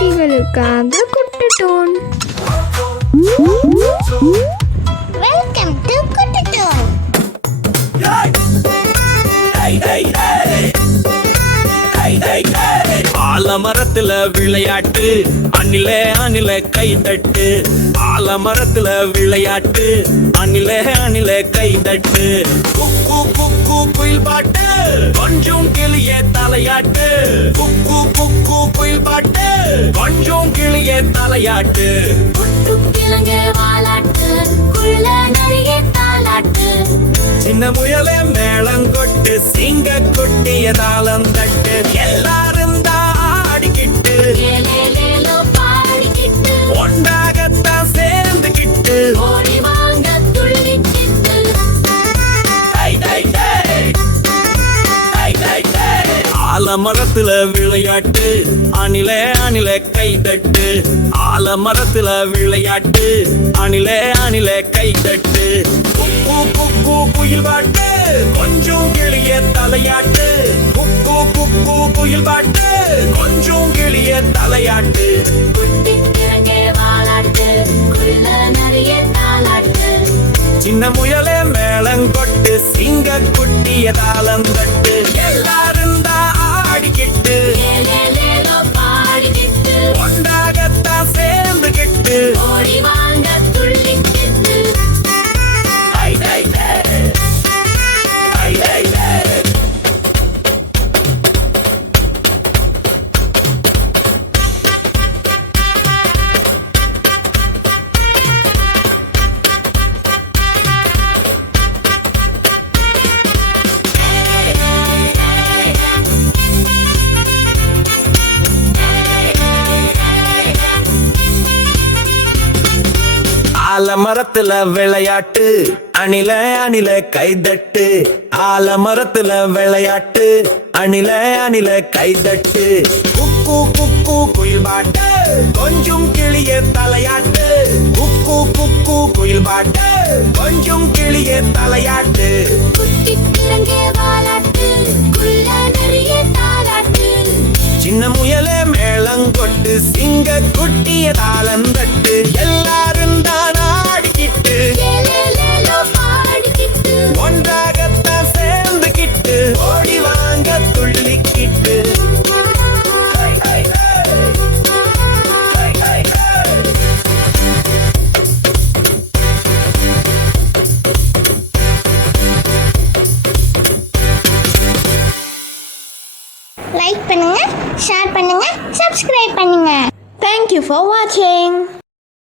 குட்டிகளுக்காக குட்டட்டோன். Welcome to குட்டட்டோன். ஆலமரத்துல விளையாட்டு அணிலே அணிலே கை தட்டு. ஆலமரத்துல விளையாட்டு அணிலே அணிலே கை தட்டு. குக்கு குக்கு குயில் பாட்டு கொஞ்சம் கிளியே தலையாட்டு. குக்கு குக்கு குயில் பாட்டு கொஞ்சம் கிளியே தலையாட்டு. சின்ன முயலே மேளங்கொட்டு சிங்க கொட்டிய தாளம் தட்டு. எல்லாரும் ஆடிக்கிட்டு ஒன்றாகத்தான் சேர்ந்துக்கிட்டு ஆலமரத்துல விளையாட்டு அணிலே அணிலே கை தட்டு. ஆலமரத்துல விளையாட்டு அணிலே அணிலே கை தட்டு. குக்கு குக்கு குயில் பாட்டு கொஞ்சம் கிளிய தலையாட்டு. குக்கு குக்கு குயில் பாட்டு கொஞ்சம் கிளிய தலையாட்டு. சின்ன முயலே மேளங்கொட்டு சிங்க குட்டிய தாளம் தட்டு. எல்லாரும் ஆடிக்கிட்டு ஒன்றாகத்தான் சேர்ந்துக்கிட்டு ஆலமரத்துல விளையாட்டு அணில அணில கைதட்டு. ஆலமரத்துல விளையாட்டு அணில அணில கைதட்டு. குக்கு குக்கு குயில் பாட்டு கொஞ்சம் கிளிய தலையாட்டு. குக்கு குக்கு குயில் பாட்டு கொஞ்சம் கிளிய தலையாட்டு. சின்ன முயலே மேளங்கொட்டு சிங்க குட்டிய தாளம் தட்டு. எல்லாரும் தான் ஆடிக்கிட்டு ஒன்றாகத்தான் சேர்ந்துக்கிட்டு ஓடி வாங்க துள்ளிக்கிட்டு. லைக் பண்ணுங்க, ஷேர் பண்ணுங்க, சப்ஸ்கிரைப் பண்ணுங்க. Thank you for watching.